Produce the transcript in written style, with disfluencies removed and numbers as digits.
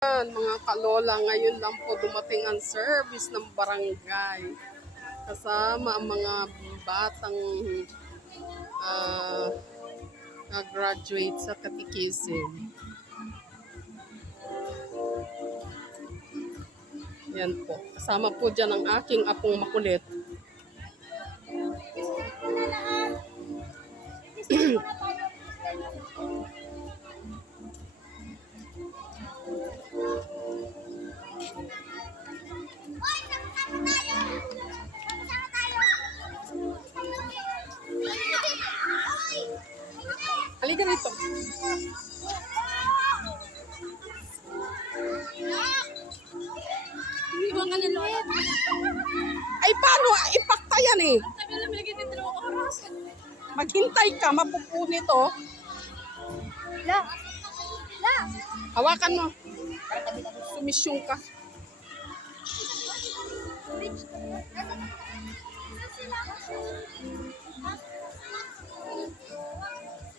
Mga kalola, ngayon lang po dumating ang service ng barangay. Kasama ang mga batang graduate sa katikisim. Yan po. Kasama po dyan ang aking apong makulit. Halika rito. Ay, paano? Ipakta yan eh. Maghintay ka, mapupunit oh. Hawakan mo. Sumisyong ka.